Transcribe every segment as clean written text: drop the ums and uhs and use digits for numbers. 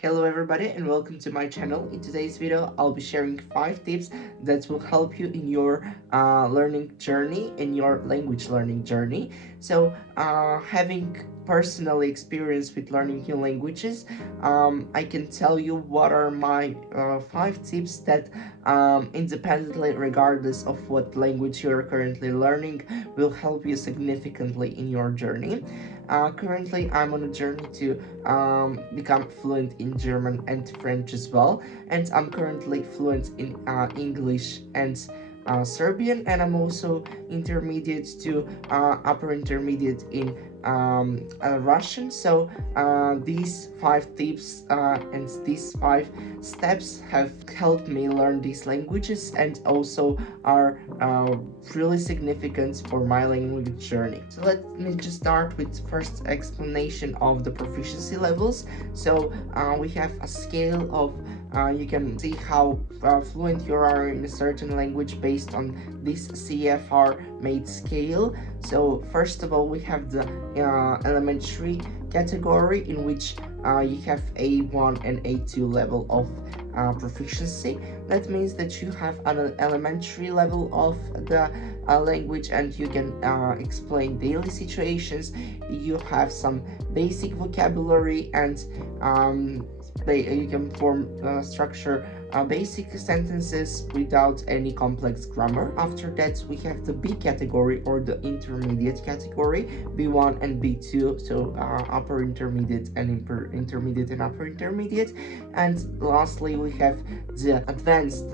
Hello everybody and welcome to my channel. In today's video, I'll be sharing 5 tips that will help you in your learning journey, in your language learning journey. So, having personally experience with learning new languages, I can tell you what are my 5 tips that independently, regardless of what language you're currently learning, will help you significantly in your journey. Currently, I'm on a journey to become fluent in German and French as well, and I'm currently fluent in English and Serbian, and I'm also intermediate to upper intermediate in Russian. So these 5 tips and these 5 steps have helped me learn these languages and also are really significant for my language journey. So let me just start with first explanation of the proficiency levels. So we have a scale of you can see how fluent you are in a certain language based on this CEFR made scale. So first of all, we have the elementary category, in which you have A1 and A2 level of proficiency. That means that you have an elementary level of the language and you can explain daily situations. You have some basic vocabulary and you can form structure basic sentences without any complex grammar. After that, we have the B category, or the intermediate category, B1 and B2, so upper intermediate and intermediate and upper intermediate. And lastly, we have the advanced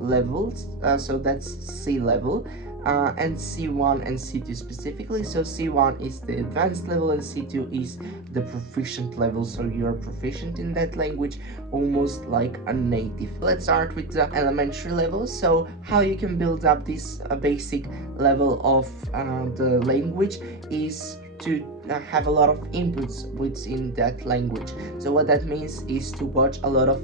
levels, so that's C level. And C1 and C2 specifically. So C1 is the advanced level and C2 is the proficient level. So you're proficient in that language almost like a native. Let's start with the elementary level. So how you can build up this basic level of the language is to have a lot of inputs within that language. So what that means is to watch a lot of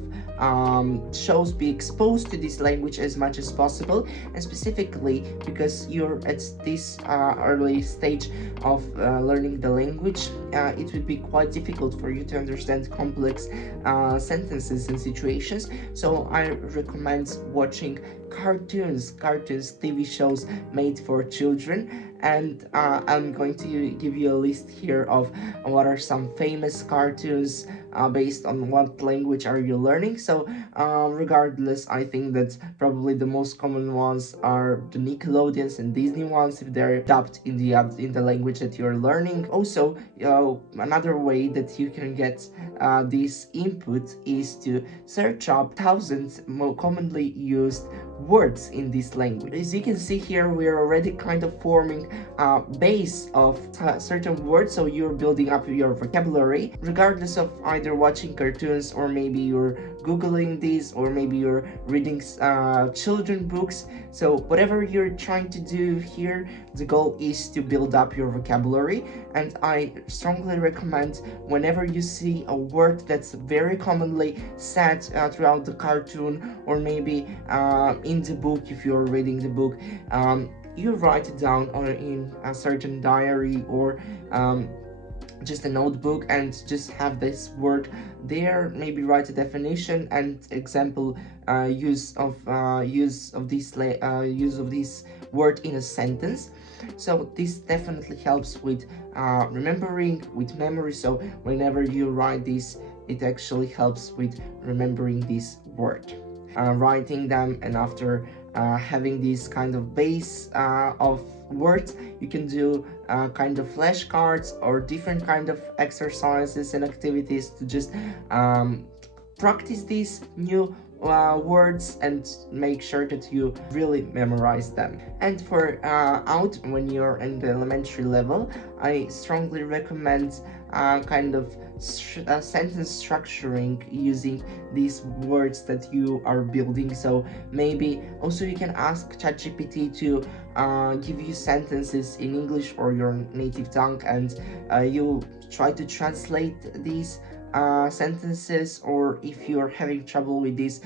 shows, be exposed to this language as much as possible, and specifically because you're at this early stage of learning the language, it would be quite difficult for you to understand complex sentences and situations. So I recommend watching cartoons, TV shows made for children. And I'm going to give you a list here of what are some famous cartoons based on what language are you learning. So regardless, I think that probably the most common ones are the Nickelodeons and Disney ones, if they're dubbed in the language that you're learning. Also, another way that you can get this input is to search up thousands more commonly used words in this language. As you can see here, we're already kind of forming a base of certain words, so you're building up your vocabulary regardless of either watching cartoons, or maybe you're googling this, or maybe you're reading children books. So whatever you're trying to do here, the goal is to build up your vocabulary. And I strongly recommend, whenever you see a word that's very commonly said throughout the cartoon, or maybe in the book, if you're reading the book, you write it down in a certain diary, or just a notebook, and just have this word there. Maybe write a definition and example use of this word in a sentence. So this definitely helps with remembering, with memory. So whenever you write this, it actually helps with remembering this word. Writing them, and after having this kind of base of words, you can do kind of flashcards or different kind of exercises and activities to just practice these new words and make sure that you really memorize them. And for out when you're in the elementary level, I strongly recommend kind of sentence structuring using these words that you are building. So maybe also you can ask ChatGPT to give you sentences in English or your native tongue, and you try to translate these sentences, or if you're having trouble with this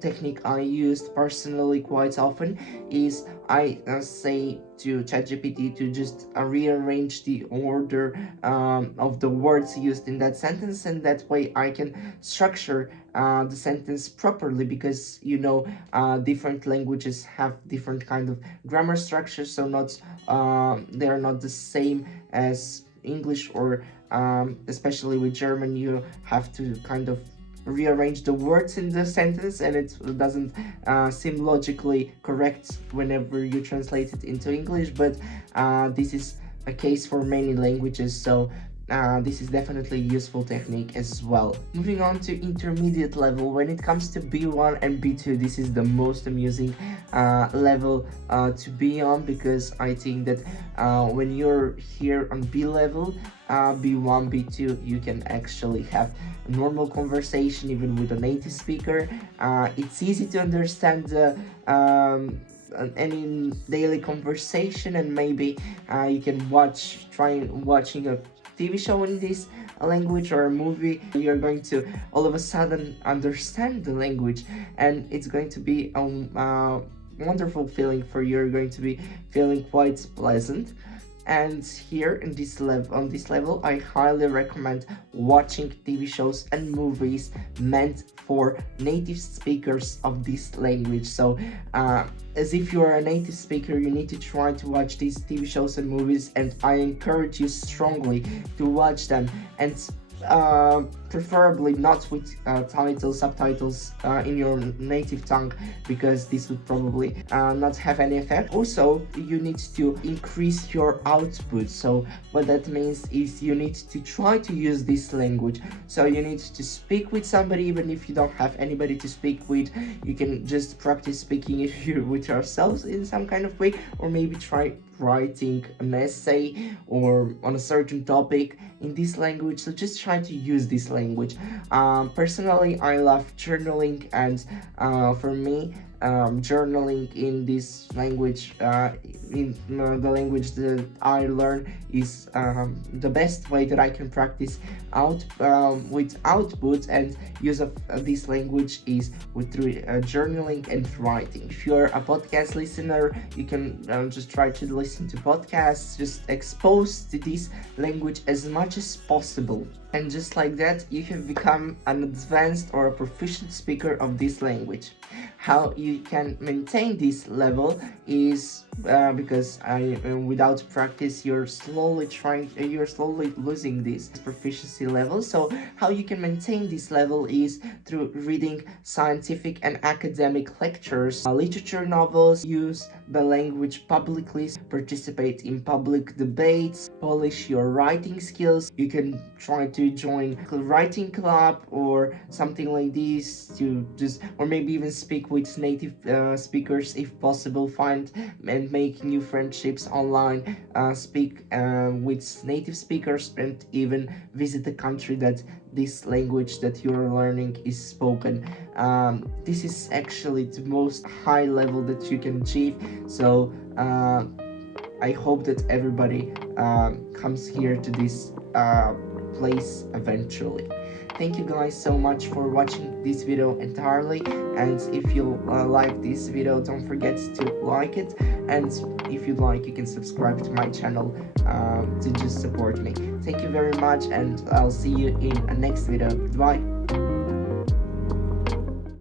technique I used personally quite often, is I say to ChatGPT to just rearrange the order of the words used in that sentence, and that way I can structure the sentence properly, because different languages have different kind of grammar structures, so not they are not the same as English, or especially with German, you have to kind of rearrange the words in the sentence, and it doesn't seem logically correct whenever you translate it into English. But this is a case for many languages, so this is definitely a useful technique as well. Moving on to intermediate level, when it comes to B1 and B2, this is the most amusing level to be on, because I think that when you're here on B level, B1, B2, you can actually have a normal conversation even with a native speaker. It's easy to understand any daily conversation, and maybe you can try watching a TV show in this language, or a movie. You're going to all of a sudden understand the language, and it's going to be a wonderful feeling for you. You're going to be feeling quite pleasant. And here in this on this level, I highly recommend watching TV shows and movies meant for native speakers of this language. So as if you are a native speaker, you need to try to watch these TV shows and movies, and I encourage you strongly to watch them, and preferably not with subtitles in your native tongue, because this would probably not have any effect. Also, you need to increase your output. So what that means is you need to try to use this language. So you need to speak with somebody, even if you don't have anybody to speak with. You can just practice speaking with yourselves in some kind of way, or maybe try writing an essay or on a certain topic in this language. So just try to use this language. Personally, I love journaling, and for me, journaling in this language, in the language that I learn, is the best way that I can practice with output and use of this language is through journaling and writing. If you're a podcast listener, you can just try to listen to podcasts, just expose to this language as much as possible. And just like that, you have become an advanced or a proficient speaker of this language. How you can maintain this level is because without practice, you're slowly losing this proficiency level. So how you can maintain this level is through reading scientific and academic lectures, literature, novels, use the language publicly, participate in public debates, polish your writing skills. You can try to join a writing club or something like this, or maybe even speak with native speakers if possible. Find and make new friendships online, speak with native speakers, and even visit the country that this language that you're learning is spoken. This is actually the most high level that you can achieve. So I hope that everybody comes here to this place eventually. Thank you guys so much for watching this video entirely, and if you like this video, don't forget to like it, and if you'd like, you can subscribe to my channel to just support me. Thank you very much, and I'll see you in a next video. Goodbye.